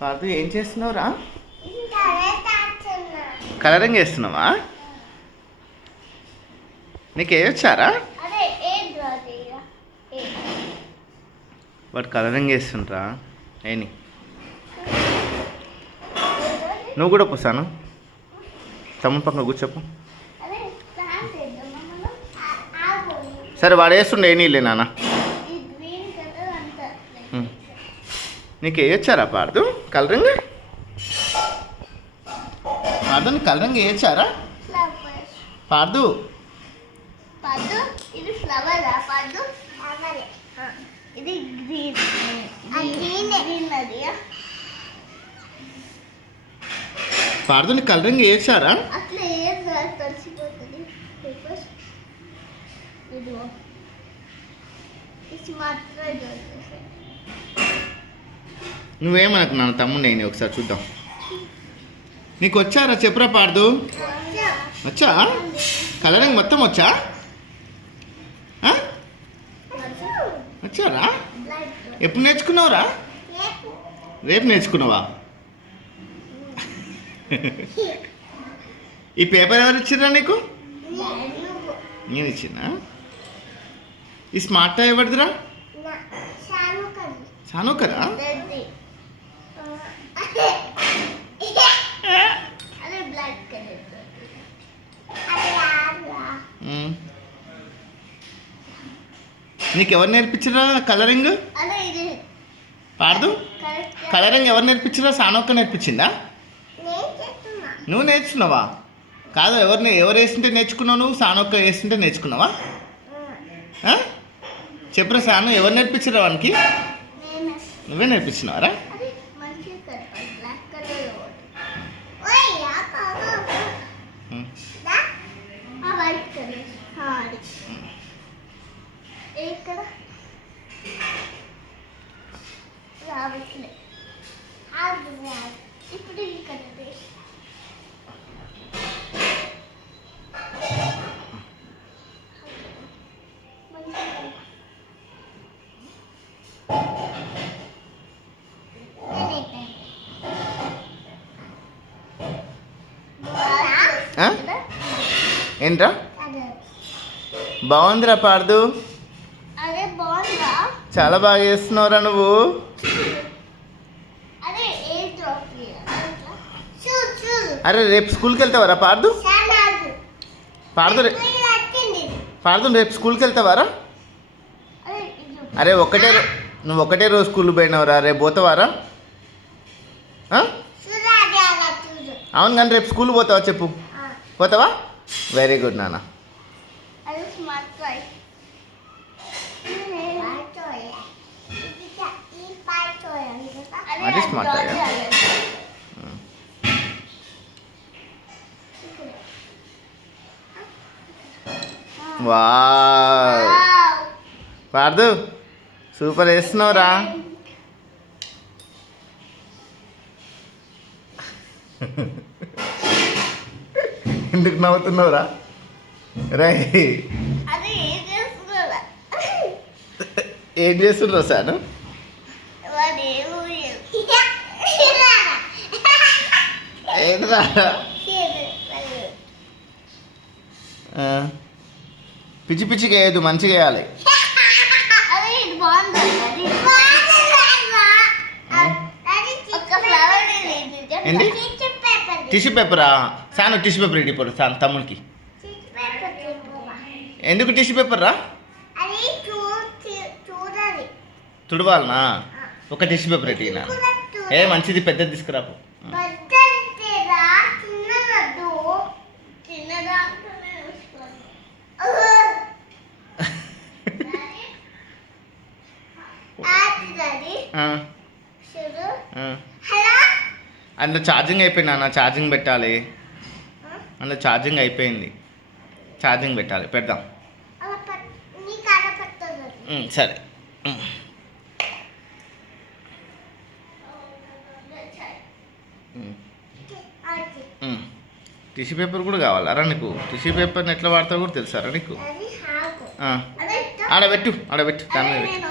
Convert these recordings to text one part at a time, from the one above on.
పార్దు ఏం చేస్తున్నావురా? కలరింగ్ వేస్తున్నావా? నీకు వేయొచ్చారా? వాడు కలరింగ్ వేస్తుండ్రా. ఏని నువ్వు కూడా పూసాను. తమ్ముడు పక్కన కూర్చోపు. సరే వాడు వేస్తుండే ఏ నీళ్ళే నాన్న. నీకు వేయొచ్చారా పార్దు కలరింగ్? పార్దు నీకు కలరింగ్ వేయొచ్చారా? పార్దు ఇది ఫ్లవర్ పార్దు, ఇది గ్రీన్ గ్రీన్ అది. పార్దు నీకు కలరింగ్ వేయొచ్చారా? అట్లా ఏం తడిసిపోతుంది పేపర్స్. ఇదిగో ఇది మాత్రం. నువ్వేమనకు నాన్న, తమ్ముడు నేను ఒకసారి చూద్దాం. నీకు వచ్చారా చెప్పురా పార్దు? వచ్చా? కలరింగ్ మొత్తం వచ్చా? వచ్చారా? ఎప్పుడు నేర్చుకున్నావురా? రేపు నేర్చుకున్నావా? ఈ పేపర్ ఎవరు ఇచ్చిర్రా నీకు? నేను ఇచ్చినా? ఈ స్మార్ట్ టాయ్ ఎవరిదిరా? చాను కదా? నీకు ఎవరు నేర్పించరా కలరింగ్? పార్దు కలరింగ్ ఎవరు నేర్పించరా? సానొక్క నేర్పించిందా? నువ్వు నేర్చుకున్నావా? కాదు, ఎవరు వేస్తుంటే నేర్చుకున్నావు నువ్వు? సానొక్క వేస్తుంటే నేర్చుకున్నావా? చెప్పురా సాను, ఎవరు నేర్పించరా వానికి? నువ్వే నేర్పించినవారా? ఇప్పుడు ఏంట్రా? బాగుందిరా పార్దు. చాలా బాగా చేస్తున్నావురా నువ్వు. అరే రేపు స్కూల్కి వెళ్తావారా పార్దు? పార్దు రేపు స్కూల్కి వెళ్తావారా? అరే నువ్వు ఒకటే రోజు స్కూల్ పోయినావురా, రేపు పోతావారా? అవును కానీ రేపు స్కూల్ పోతావా చెప్పు? పోతావా? వెరీ గుడ్ నాన్న. అది స్మార్ట్ టాయ్. వావ్ పార్దు సూపర్ వేస్తున్నావురా. ఎందుకు నవ్వుతున్నావురా? రై ఏం చేస్తున్నావు సార్? ఏంట్రా పిచ్చి పిచ్చిగా వేయద్దు, మంచిగా వేయాలి. ఏంటి టిష్యూ పేపరా? సాను టిష్యూ పేపర్ ఇటు ఇప్పుడు సాను తమ్ముడికి. ఎందుకు టిష్యూ పేపర్ రా? తుడవాలనా? ఒక టిష్యూ పేపర్ ఇటీనా? ఏ మంచిది, పెద్దది తీసుకురాపు. అందులో ఛార్జింగ్ అయిపోయింది అన్న, ఛార్జింగ్ పెట్టాలి. అందులో ఛార్జింగ్ అయిపోయింది, ఛార్జింగ్ పెట్టాలి. పెడదాం సరే. టిష్యూ పేపర్ కూడా కావాలరా నీకు? టిష్యూ పేపర్ని ఎట్లా వాడతావు కూడా తెలుసారా నీకు? ఆడబెట్టు దాని మీద పెట్టు.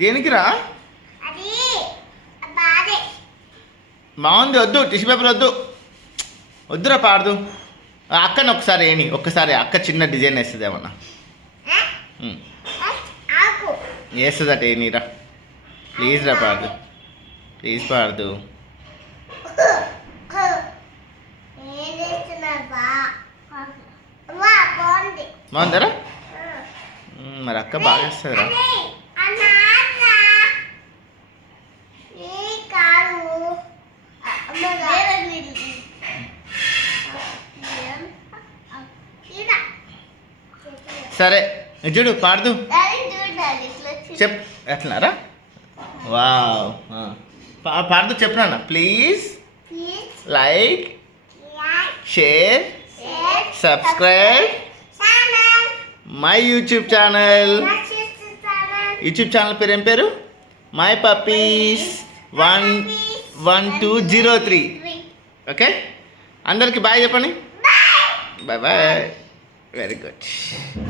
దేనికిరా? అది బాదే. బాగుంది, వద్దు టిష్యూ పేపర్ వద్దు, వద్దురా పాడదు. అక్కని ఒకసారి ఏని, ఒక్కసారి అక్క చిన్న డిజైన్ వేస్తుంది ఏమన్నా ఆకు. వేస్తుందట ఏనిరా. ప్లీజ్ రా పాడదు, ప్లీజ్ పాడదు. ఏం చేస్తున్నారు బా? వా బాగుంది. బాగుందరా? మరి అక్క బాగా వేస్తుందిరా. అదే, అన్న ఈ కారు సరే చూడు పాడదు, చూడాలి ఇట్లా చెప్ ఎట్లారా? వావ్, పాడదు చెప్పనా? Please like, share, subscribe my YouTube channel. YouTube channel పేరు ఏం పేరు? My puppies 11203. ఓకే, అందరికి బాయ్ చెప్పండి. Bye bye. Very good.